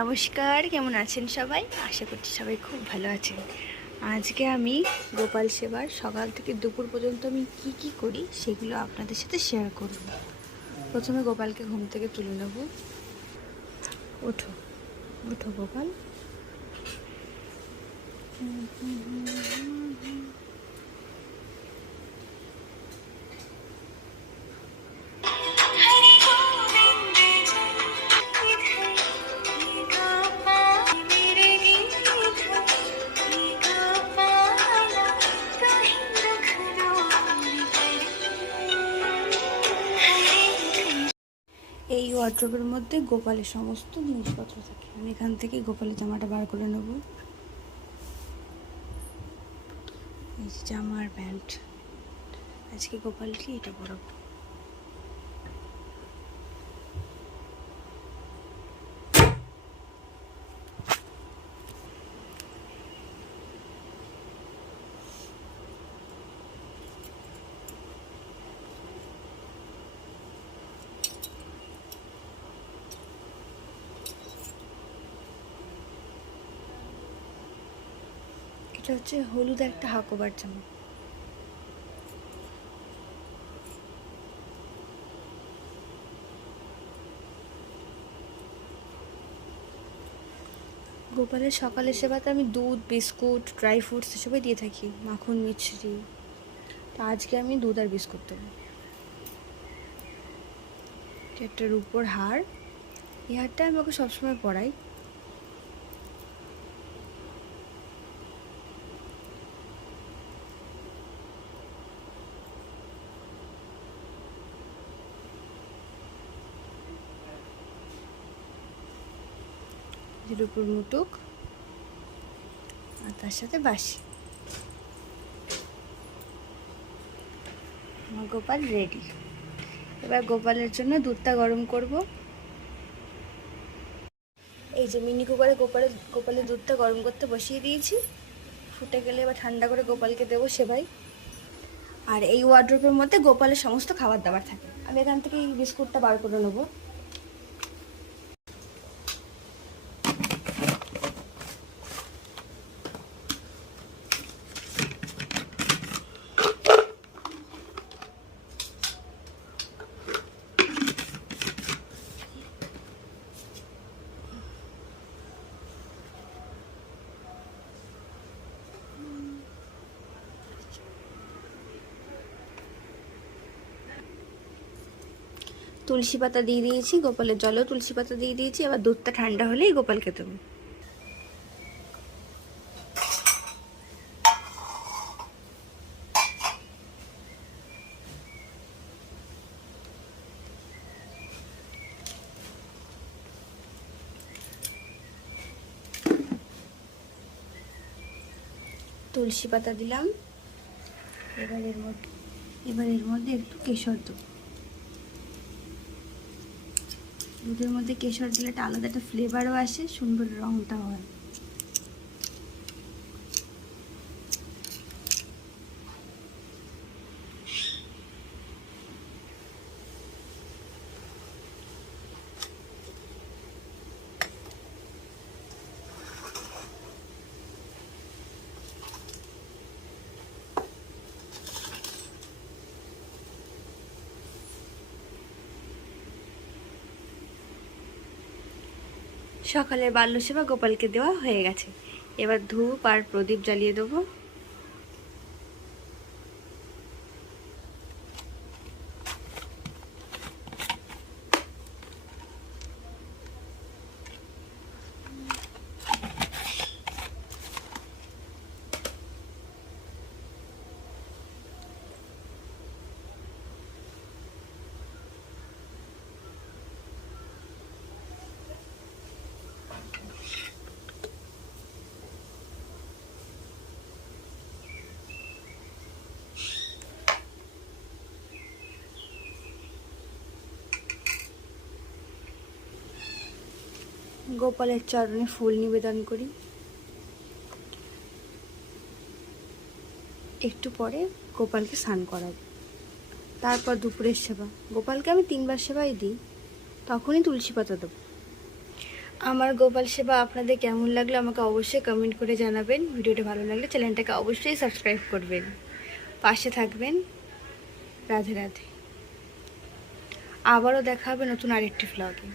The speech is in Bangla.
নমস্কার, কেমন আছেন সবাই? আশা করছি সবাই খুব ভালো আছেন। আজকে আমি গোপাল সেবার সকাল থেকে দুপুর পর্যন্ত আমি কি করি সেগুলো আপনাদের সাথে শেয়ার করব। প্রথমে গোপালকে ঘুম থেকে তুলে নেব। ওঠো ওঠো গোপাল। এই ওয়ার্ড্রোবের মধ্যে গোপালের সমস্ত জিনিসপত্র থাকে। আমি এখান থেকে গোপালের জামাটা বার করে নেব। এই যে জামা আর প্যান্ট, আজকে গোপালকে এটা পরাবো। এটা হচ্ছে হলুদ একটা হাকোবার জামা। গোপালের সকালের সেবাতে আমি দুধ, বিস্কুট, ড্রাই ফ্রুটস এসবই দিয়ে থাকি, মাখন, মিছরি। তো আজকে আমি দুধ আর বিস্কুট দেবো। একটা রূপোর হার, এই হারটা আমি ওকে সবসময় পরাই। রূপোর মুটুক আর তার সাথে বাঁশি। আমার গোপাল রেডি। এবার গোপালের জন্য দুধটা গরম করব। এই যে মিনি কুকারে গোপালের দুধটা গরম করতে বসিয়ে দিয়েছি। ফুটে গেলে এবার ঠান্ডা করে গোপালকে দেবো সেবাই। আর এই ওয়ার্ড্রোবের মধ্যে গোপালের সমস্ত খাবার দাবার থাকে। আমি এখান থেকে এই বিস্কুটটা বার করে নেবো। তুলসী পাতা দিয়ে দিয়েছি, গোপালের জলেও তুলসী পাতা দিয়ে দিয়েছি। এবার দুধটা ঠান্ডা হলেই গোপালকে দেবো। তুলসী পাতা দিলাম। এবার এর মধ্যে একটু কেশর দেবো। দুধের মধ্যে কেশর দিলে একটা আলাদা একটা ফ্লেভারও আসে, সুন্দর রঙটাও হয়। সকালে বাল্য সেবা গোপালকে দেওয়া হয়ে গেছে। এবার ধূপ আর প্রদীপ জ্বালিয়ে দেবো। গোপালের চরণে ফুল নিবেদন করি। একটু পরে গোপালকে স্নান করাবো। তারপর দুপুরের সেবা। গোপালকে আমি 3বার সেবাই দিই, তখনই তুলসী পাতা দেবো। আমার গোপাল সেবা আপনাদের কেমন লাগলো আমাকে অবশ্যই কমেন্ট করে জানাবেন। ভিডিওটা ভালো লাগলে চ্যানেলটাকে অবশ্যই সাবস্ক্রাইব করবেন, পাশে থাকবেন। রাধে রাধে। আবারও দেখা হবে নতুন আরেকটি ভ্লগে।